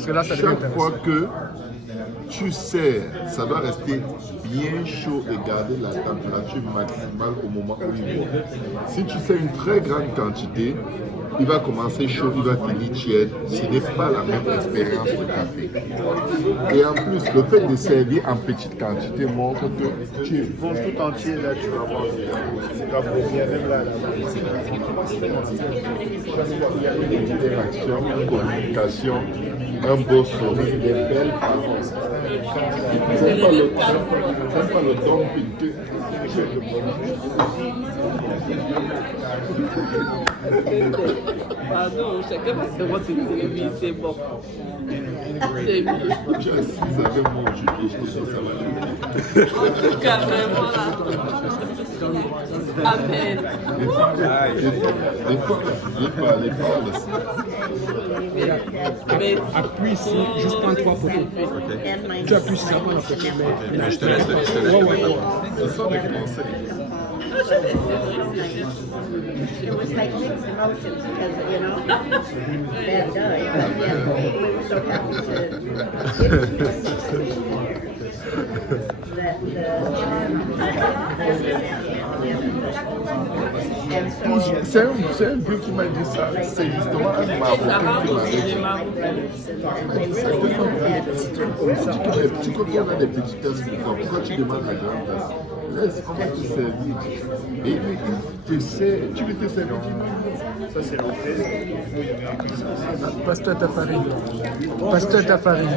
Parce que là, ça devient chaque intéressant. fois que tu sers, ça doit rester bien chaud et garder la température maximale au moment où il boit. Si tu sers une très grande quantité, il va commencer chaud, il va finir tiède. Ce n'est pas la même expérience de café. Et en plus, le fait de servir en petite quantité montre que tu manges tout entier, là, tu vas voir. C'est comme même là, il y a une interaction, une communication, un beau sourire, des belles paroles. C'est pas le dumping que Pardon, chacun va se voir cette télévision, c'est bon. C'est mieux. tu as 6 avec moi, je En tout cas, vraiment là. Amen. Des fois, je parlais pas de ça. Mais Appuie ici, juste prends 3 photos. Tu appuies sur ça, prends la photo. Je te laisse. Ouais. Ce sont des conseils. It was like mixed emotions because, you know, bad guy. We were so happy to give you C'est un vieux qui m'a dit ça. C'est justement un Marocain qui m'a dit. Tu connais, on a des petits tasses pour toi. Pourquoi tu demandes la grande tasse? Laisse, on va te servir. Et il te sert, tu veux te servir. Ça, c'est l'entrée. Pasteur Tafari. Pasteur Tafari.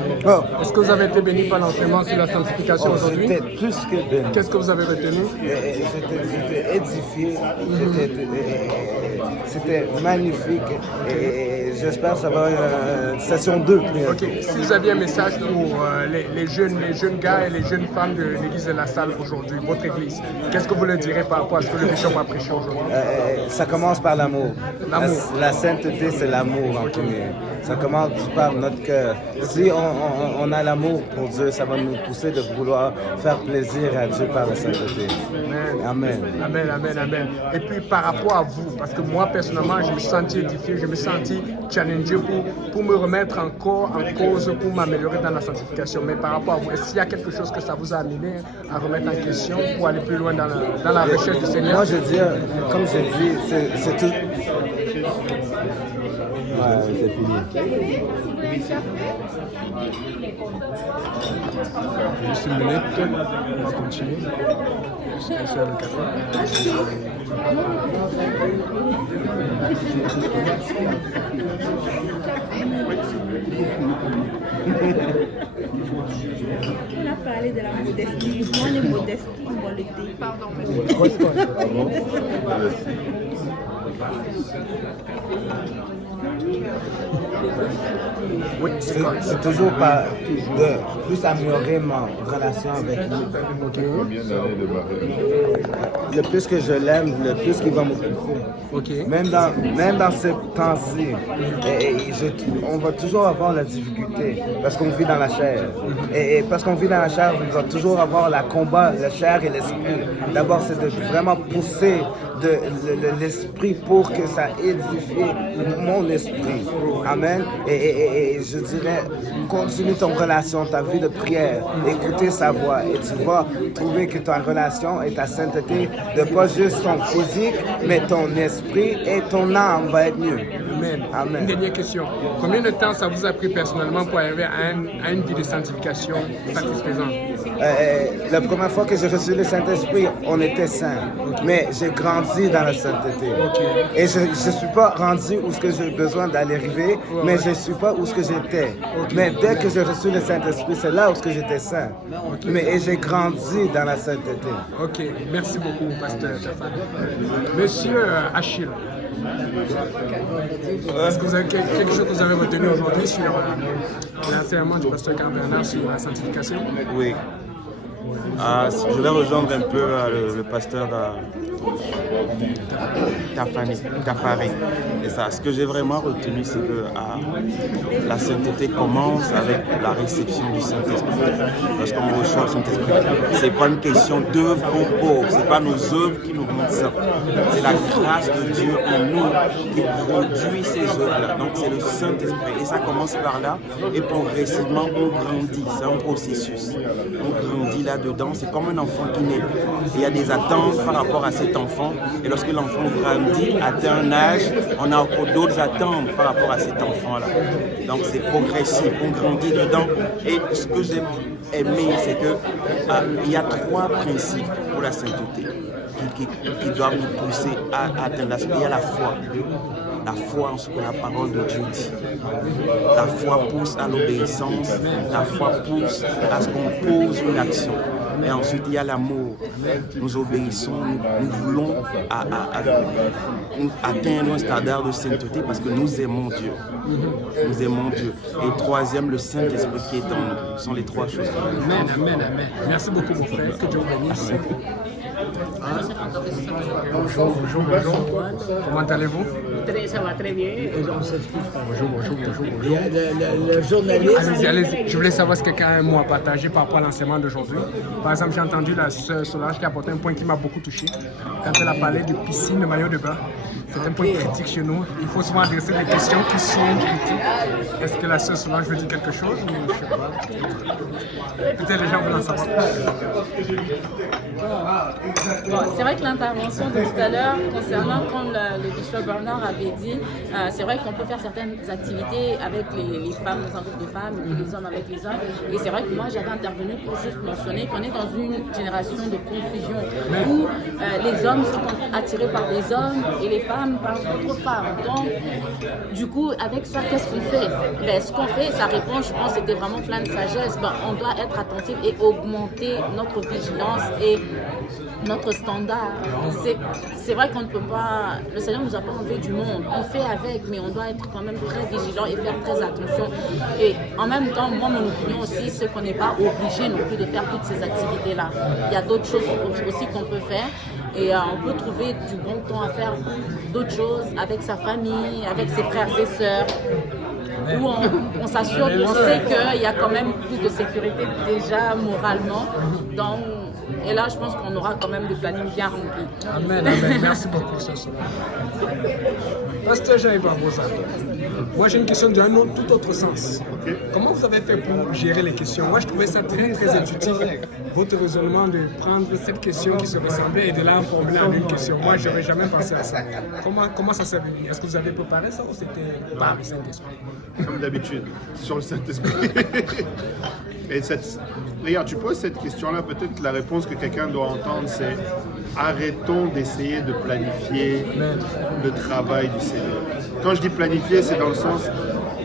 Est-ce que vous avez été béni par l'enseignement sur la sanctification aujourd'hui? C'était plus que béni. Qu'est-ce que vous avez retenu? J'étais édifié, c'était magnifique et j'espère que ça va être une session 2. Ok, si vous aviez un message pour les jeunes gars et les jeunes femmes de l'église de la Salle aujourd'hui, votre église, qu'est-ce que vous leur direz par rapport à ce que le bishop a prêché aujourd'hui? Ça commence par l'amour. L'amour. La sainteté, c'est l'amour en premier. Ça commence par notre cœur. Si on a l'amour pour Dieu, ça va nous pousser de vouloir faire plaisir à Dieu par la sainteté. Amen. Amen, amen, amen. Et puis par rapport à vous, parce que moi personnellement, je me suis senti édifié, je me suis senti challengé pour me remettre encore en cause, pour m'améliorer dans la sanctification. Mais par rapport à vous, est-ce qu'il y a quelque chose que ça vous a amené à remettre en question pour aller plus loin dans la recherche du Seigneur? Moi, je dis, comme j'ai dit, c'est tout. Ouais, c'est fini. Juste une minute, on va continuer. Je vais faire le café. On a parlé de la modestie. Moi, on est modeste, on va le dire. Pardon. Oui, C'est toujours pas de plus améliorer ma relation avec lui. Combien d'années de mariage? Le plus que je l'aime, le plus qu'il va me pousser. ok. Même dans ce temps-ci, on va toujours avoir la difficulté parce qu'on vit dans la chair. Et parce qu'on vit dans la chair, on va toujours avoir la combat, la chair et l'esprit. D'abord, c'est de vraiment pousser l'esprit pour que ça édifie mon esprit. Amen. Et je dirais, continue ton relation, ta vie de prière, écouter sa voix et tu vas trouver que ta relation et ta sainteté, de pas juste ton physique, mais ton esprit et ton âme va être mieux. Amen. Amen. Une dernière question. Combien de temps ça vous a pris personnellement pour arriver à une vie de sanctification satisfaisante? La première fois que j'ai reçu le Saint-Esprit, on était saints. Mais j'ai grandi dans la sainteté. Et je ne suis pas rendu où ce que j'ai besoin d'aller arriver, mais je ne suis pas où ce que j'étais. Mais dès que j'ai reçu le Saint-Esprit, c'est là où ce que j'étais saint. Et j'ai grandi dans la sainteté. Ok, merci beaucoup, pasteur Tafari. Monsieur Achille, est-ce que vous avez quelque chose que vous avez retenu aujourd'hui sur l'enseignement du pasteur Cardinal sur la sanctification? Oui. Je vais rejoindre un peu le pasteur Caffaré. Et ça, ce que j'ai vraiment retenu, c'est que la sainteté commence avec la réception du Saint-Esprit. Lorsqu'on reçoit le Saint-Esprit, c'est pas une question d'œuvre qu'on pose, c'est pas nos œuvres qui nous rendent ça. C'est la grâce de Dieu en nous qui produit ces œuvres-là. Donc c'est le Saint-Esprit. Et ça commence par là. Et progressivement, on grandit. C'est un processus. On grandit là-dedans. C'est comme un enfant qui naît. Il y a des attentes par rapport à cet enfant. Et lorsque l'enfant grandit, atteint un âge, on a encore d'autres attentes par rapport à cet enfant-là. Donc c'est progressif. On grandit dedans. Et ce que j'ai aimé, c'est qu'il y a 3 principes pour la sainteté qui doivent nous pousser à atteindre la sainteté. Il y a la foi. La foi en ce que la parole de Dieu dit. La foi pousse à l'obéissance. La foi pousse à ce qu'on pose une action. Et ensuite, il y a l'amour. Nous obéissons, nous voulons atteindre un standard de sainteté parce que nous aimons Dieu. Nous aimons Dieu. Et troisième, le Saint-Esprit qui est en nous. Ce sont les 3 choses. Amen, amen, amen. Merci beaucoup, mon frère. Que Dieu vous bénisse. Bonjour. Comment allez-vous? Ça va très bien. Bonjour. Le journaliste. Allez-y. Je voulais savoir si quelqu'un a un mot à partager par rapport à l'enseignement d'aujourd'hui. Par exemple, j'ai entendu la sœur Solange qui a apporté un point qui m'a beaucoup touché. Quand elle a parlé de piscine, de maillot de bain, c'est un point critique chez nous. Il faut souvent adresser des questions qui sont critiques. Est-ce que la sœur Solange veut dire quelque chose ou je ne sais pas. Peut-être les gens veulent en savoir plus. Bon, c'est vrai que l'intervention de tout à l'heure, concernant, comme le bishop Bernard avait dit, c'est vrai qu'on peut faire certaines activités avec les femmes dans un groupe de femmes et les hommes avec les hommes. Et c'est vrai que moi, j'avais intervenu pour juste mentionner qu'on est dans une génération de confusion où les hommes sont attirés par des hommes et les femmes par d'autres femmes. Donc, du coup, avec ça, qu'est-ce qu'on fait? Ce qu'on fait, sa réponse, je pense, c'était vraiment plein de sagesse. On doit être attentif et augmenter notre vigilance et notre standard. C'est vrai qu'on ne peut pas... Le Seigneur nous a pas enlevé du monde. On fait avec, mais on doit être quand même très vigilant et faire très attention. Et en même temps, moi, mon opinion aussi, c'est qu'on n'est pas obligé non plus de faire toutes ces activités-là. Il y a d'autres choses aussi qu'on peut faire. Et on peut trouver du bon temps à faire d'autres choses avec sa famille, avec ses frères et sœurs, où on s'assure, on sait qu'il y a quand même plus de sécurité déjà moralement. Donc, et là, je pense qu'on aura quand même des plannings bien remplis. Amen. Merci beaucoup, Sœur Solange. Pasteur Jean-Yves Barbosa, moi j'ai une question d'un tout autre sens. Comment vous avez fait pour gérer les questions? Moi je trouvais ça très intuitif, votre raisonnement de prendre cette question qui se ressemblait et de la formuler en une question. Moi je n'aurais jamais pensé à ça. Comment ça s'est venu? Est-ce que vous avez préparé ça ou c'était par le Saint-Esprit? Comme d'habitude, sur le Saint-Esprit. Et regarde, tu poses cette question-là, peut-être la réponse que quelqu'un doit entendre, c'est arrêtons d'essayer de planifier le travail du Seigneur. Quand je dis planifier, c'est dans le sens,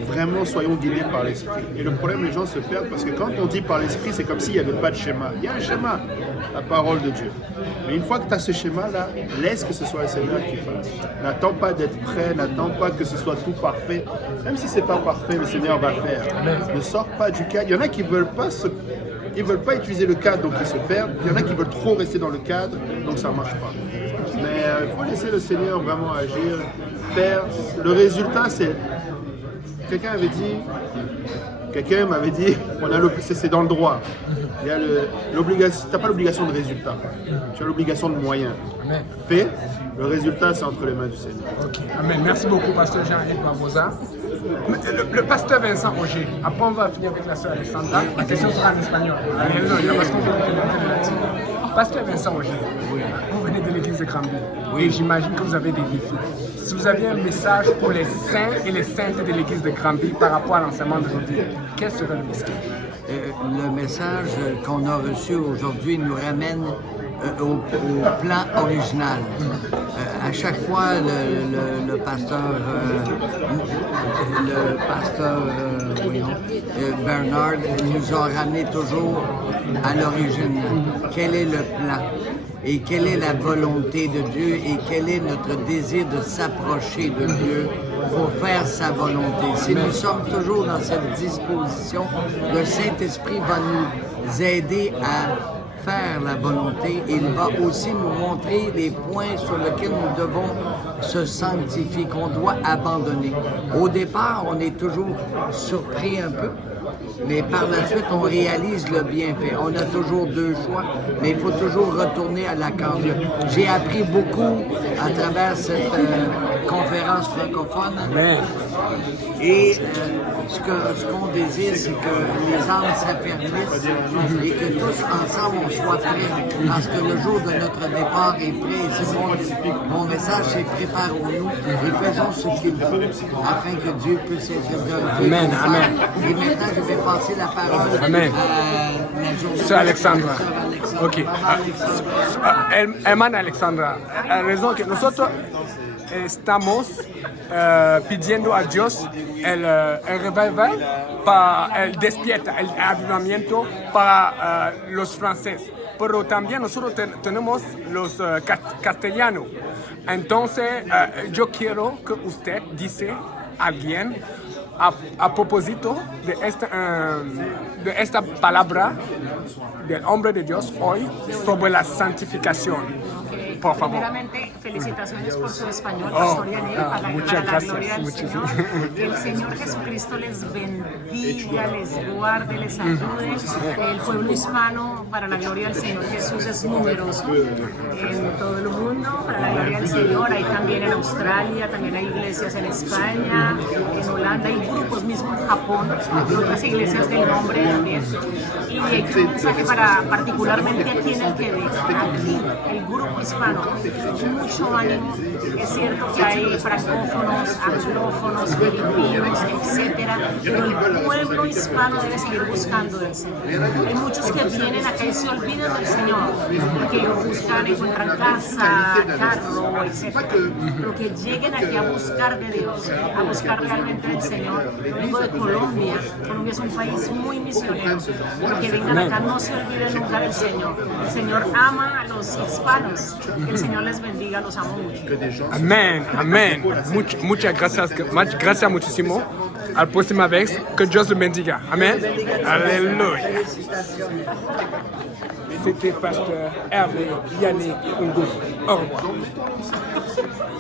vraiment soyons guidés par l'Esprit. Et le problème, les gens se perdent parce que quand on dit par l'Esprit, c'est comme s'il n'y avait pas de schéma. Il y a un schéma, la parole de Dieu. Mais une fois que tu as ce schéma-là, laisse que ce soit le Seigneur qui fasse. N'attends pas d'être prêt, n'attends pas que ce soit tout parfait. Même si ce n'est pas parfait, le Seigneur va faire. Ne sors pas du cadre. Il y en a qui ne veulent pas utiliser le cadre, donc ils se perdent. Il y en a qui veulent trop rester dans le cadre, donc ça ne marche pas. Mais il faut laisser le Seigneur vraiment agir, faire. Le résultat, c'est... Quelqu'un m'avait dit, c'est dans le droit. Il y a l'obligation, tu n'as pas l'obligation de résultat, tu as l'obligation de moyens. Fais, le résultat c'est entre les mains du Seigneur. Ok, amen. Merci beaucoup, pasteur Jean-Yves Barbosa. Le pasteur Vincent Auger, après on va finir avec la sœur Alessandra, la question sera en espagnol. Parce qu'on veut pasteur Vincent Auger, vous venez de l'église de Granby. Oui. J'imagine que vous avez des défis. Si vous aviez un message pour les saints et les saintes de l'église de Granby par rapport à l'enseignement d'aujourd'hui, quel serait le message? Le message qu'on a reçu aujourd'hui nous ramène au plan original. À chaque fois, le pasteur Bernard nous a ramené toujours à l'origine. Quel est le plan? Et quelle est la volonté de Dieu et quel est notre désir de s'approcher de Dieu pour faire sa volonté. Si nous sommes toujours dans cette disposition, le Saint-Esprit va nous aider à faire la volonté, il va aussi nous montrer les points sur lesquels nous devons se sanctifier, qu'on doit abandonner. Au départ, on est toujours surpris un peu, mais par la suite, on réalise le bienfait. On a toujours deux choix, mais il faut toujours retourner à la cause. J'ai appris beaucoup à travers cette conférence francophone. Amen. Et ce qu'on désire, c'est que les âmes s'affermissent et que tous ensemble, on soit prêts. Parce que le jour de notre départ est prêt. Et c'est mon message, c'est préparons-nous et faisons ce qu'il faut afin que Dieu puisse être glorifié. Amen, amen. Et maintenant, je vais passer la parole Amen. à la journée. Sœur Alexandra. Ok. Bye-bye, Alexandra. Hermana Alexandra, la razón que nosotros estamos pidiendo a Dios el revival, para el despierta, el avivamiento para los franceses. Pero también nosotros tenemos los castellanos. Entonces, yo quiero que usted dice a alguien a propósito de esta palabra del hombre de Dios hoy sobre la santificación. Por favor. Primeramente, felicitaciones por su español, Pastor Yannick, para la gloria del Señor. Que el Señor Jesucristo les bendiga, les guarde, les ayude. El pueblo hispano, para la gloria del Señor Jesús, es numeroso en todo el mundo, para la gloria del Señor. Hay también en Australia, también hay iglesias en España, en Holanda, hay grupos mismo en Japón, y otras iglesias del nombre también. Y hay un mensaje particularmente aquí en el Quebec, aquí, el grupo hispano. Mucho ánimo. Es cierto que hay francófonos, anglófonos, filipinos, etcétera, pero el pueblo hispano debe seguir buscando del Señor. Hay muchos que vienen acá y se olvidan del Señor, porque lo buscan, encuentran casa, carro, etcétera. Pero que lleguen aquí a buscar de Dios, a buscar realmente del Señor. Vengo de Colombia. Colombia es un país muy misionero. Pero que vengan acá, no se olviden nunca del Señor. El Señor ama a los hispanos. Que el Señor les bendiga, los amo mucho. Amén, amén. Muchas gracias, gracias muchísimo. A la próxima vez, que Dios le bendiga. Amén. Alléluia. C'était Pasteur Hervé Yannick Ngoum. Au revoir.